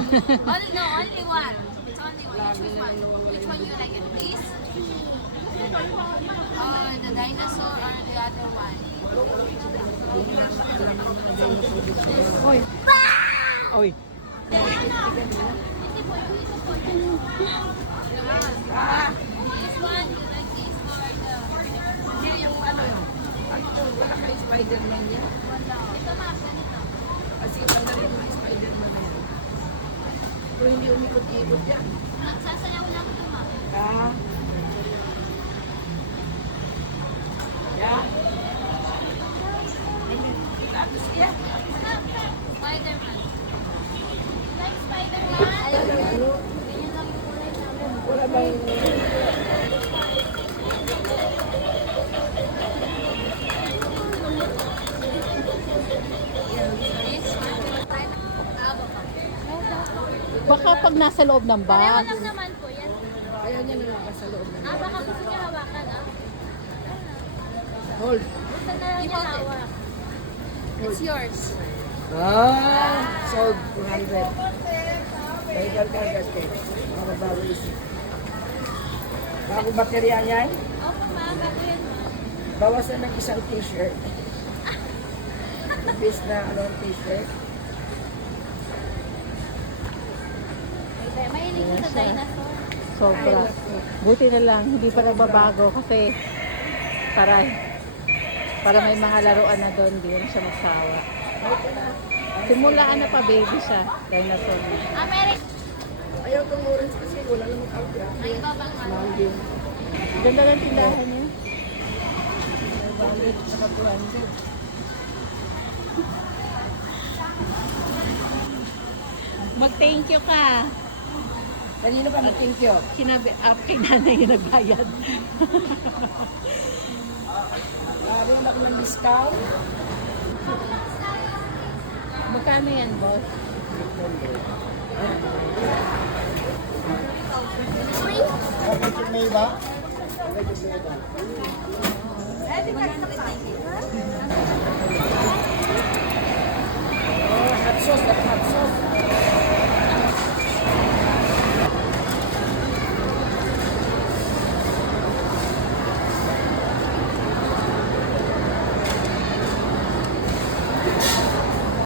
No, only one. It's only one. You choose one. Which one you like it, please? The dinosaur or the other one? Oy. Oy. This one, you like this or the... Yung ano yun? Wala kay Spider-Man yan. Ito ma'am, ganito. Kasi wala rin mga Spider-Man yan. Pero hindi umikot-ikot yan. Nagsasayaw lang ito ma'am. Ah. Yeah. Tapos yan. Spider-Man. Like Spider-Man? Ayaw mo. Ganyan lang yung kulay namin. Wala bang... This one. Baka pag nasa loob ng Pareho bag. lang naman po yan. Ayaw niya nalakas sa loob na. Baka gusto niya hawakan Hold. Gusto na lang niya hawak. It's yours. Ah, sold 200. Baikal ka kasi. Mga bago isip. Bago baterya yan. Opo ma'am, bago yan ma'am. Bawasan ng isang t-shirt. Ibis na t-shirt. Mahilig ko sa dinosaur. Sobra. Buti na lang, hindi pa nagbabago kasi para may mga laruan na doon, hindi na siya magsawa. Simulaan na pa baby siya, dinosaur na. Americ. Ayaw itong orange kasi wala namang out. May iba bang ano? Mahal din. Ganda ng tindahan niya. 500 saka 200. Mag-thank you ka. Kanino pa na-thank you? Sinabi, kay nanay yung nagbayad. Grabe yung laki ng discount. Magkano yan, boss? Bakit yung may iba? Oh, hot sauce.